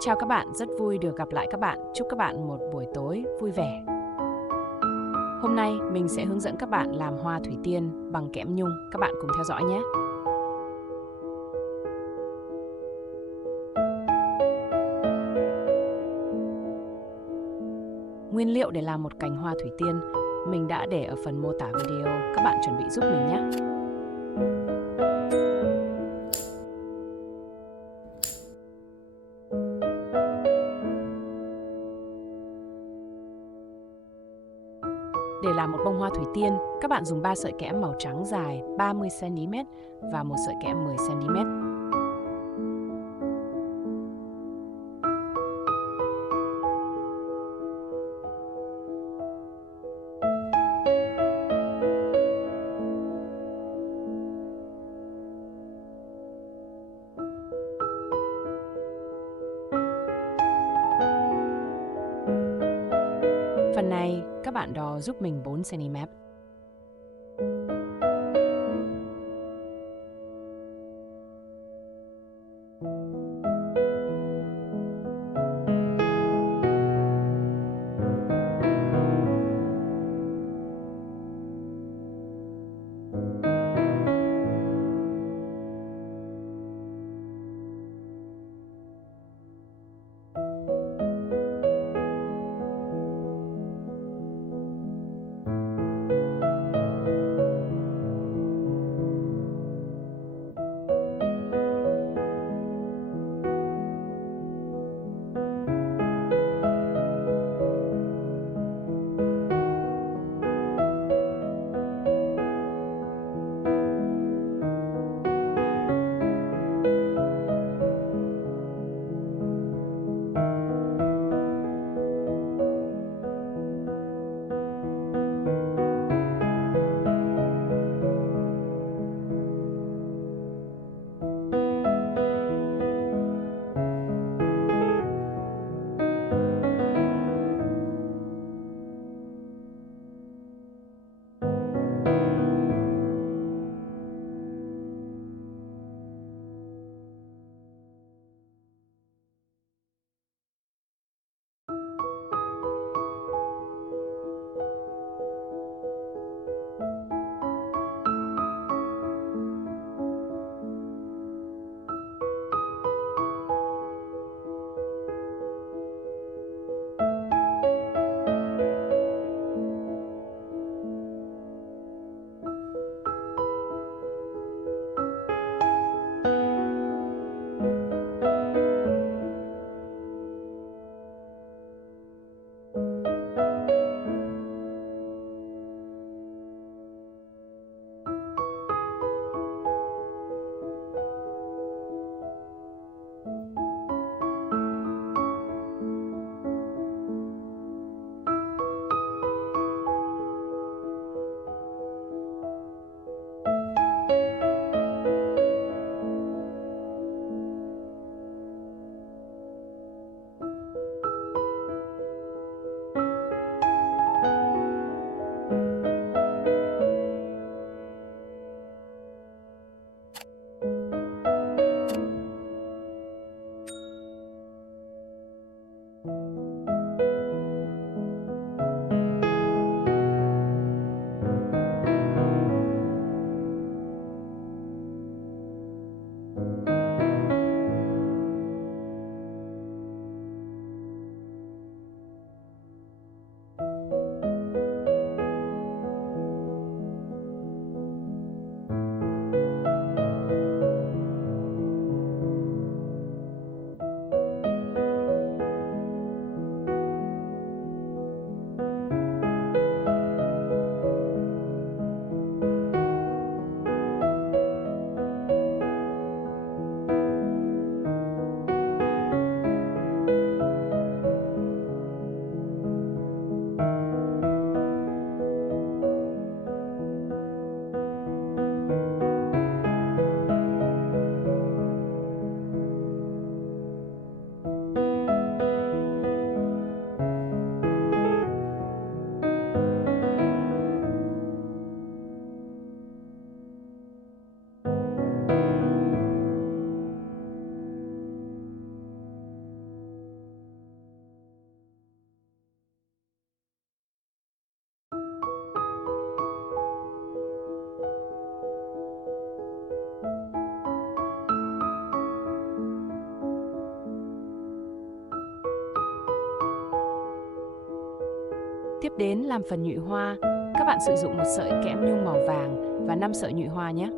Chào các bạn, rất vui được gặp lại các bạn. Chúc các bạn một buổi tối vui vẻ. Hôm nay mình sẽ hướng dẫn các bạn làm hoa thủy tiên bằng kẽm nhung. Các bạn cùng theo dõi nhé. Nguyên liệu để làm một cành hoa thủy tiên mình đã để ở phần mô tả video. Các bạn chuẩn bị giúp mình nhé. Để làm một bông hoa thủy tiên, các bạn dùng 3 sợi kẽm màu trắng dài 30 cm và một sợi kẽm 10 cm. Phần này các bạn đo giúp mình 4 cm. Tiếp đến làm phần nhụy hoa, các bạn sử dụng một sợi kẽm nhung màu vàng và 5 sợi nhụy hoa nhé.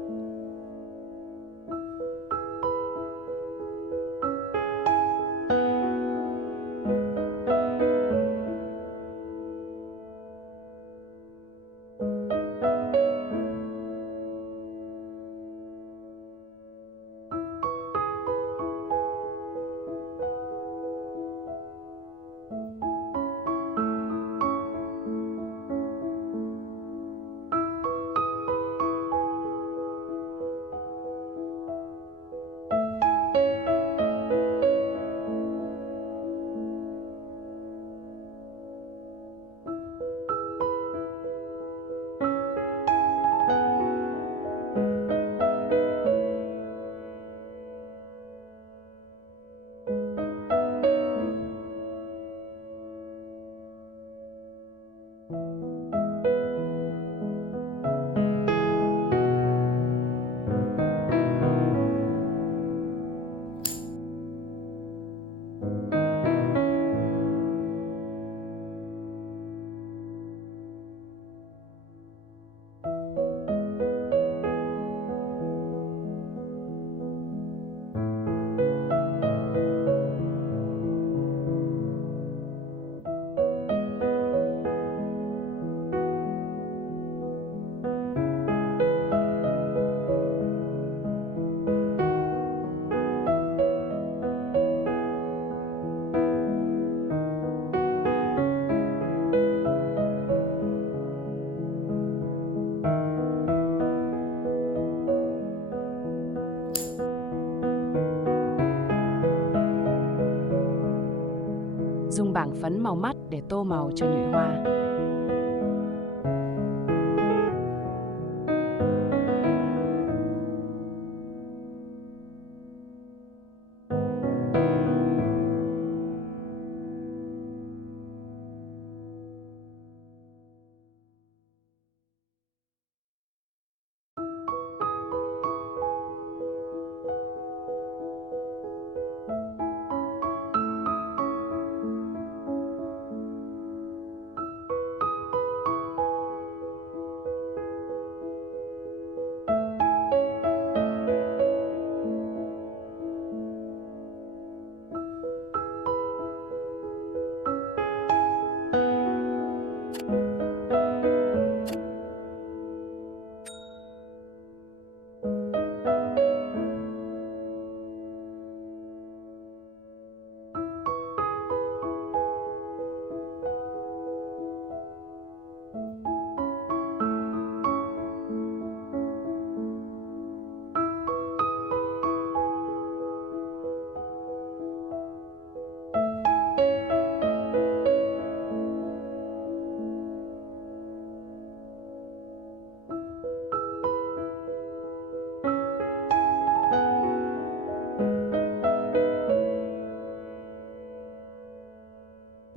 Dùng bảng phấn màu mắt để tô màu cho nhụy hoa.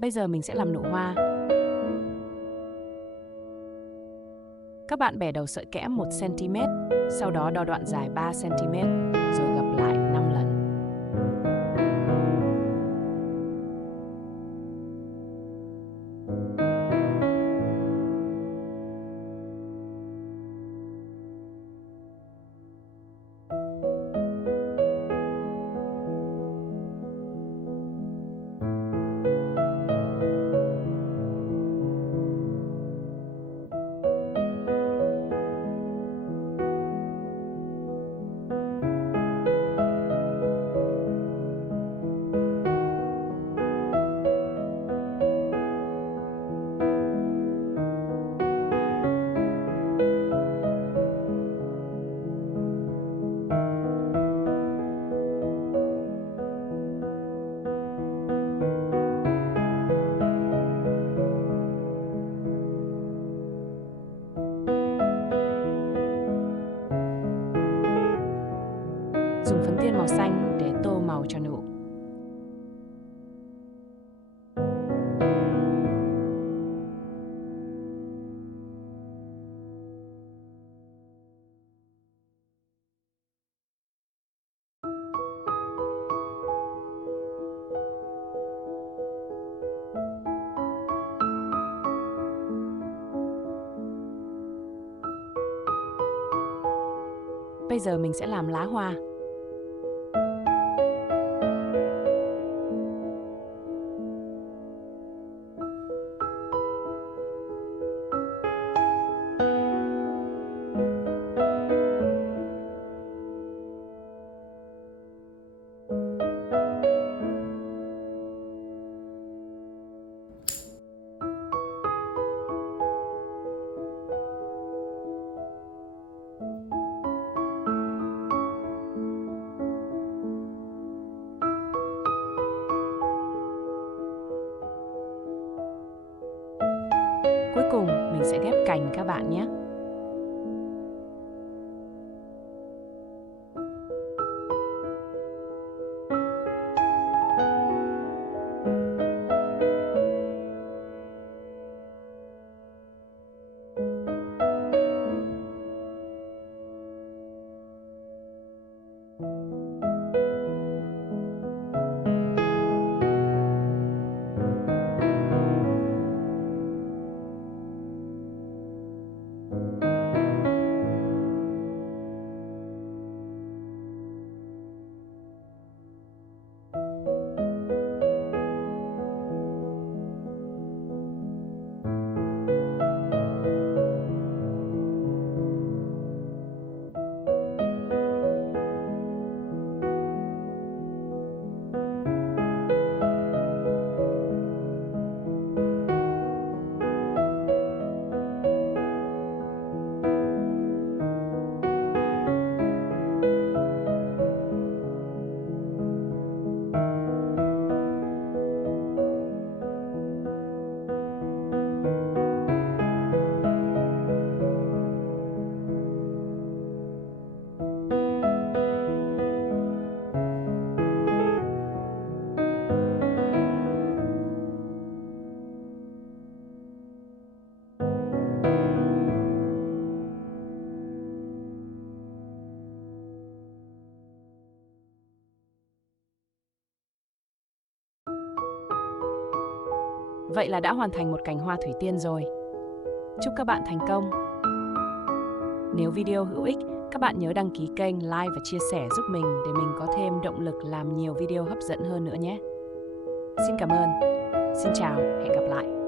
Bây giờ mình sẽ làm nụ hoa. Các bạn bẻ đầu sợi kẽm 1 cm, sau đó đo đoạn dài 3 cm, rồi gập lại 5 lần. Bây giờ mình sẽ làm lá hoa. Cuối cùng mình sẽ ghép cành các bạn nhé. Vậy là đã hoàn thành một cành hoa thủy tiên rồi. Chúc các bạn thành công! Nếu video hữu ích, các bạn nhớ đăng ký kênh, like và chia sẻ giúp mình để mình có thêm động lực làm nhiều video hấp dẫn hơn nữa nhé. Xin cảm ơn. Xin chào, hẹn gặp lại.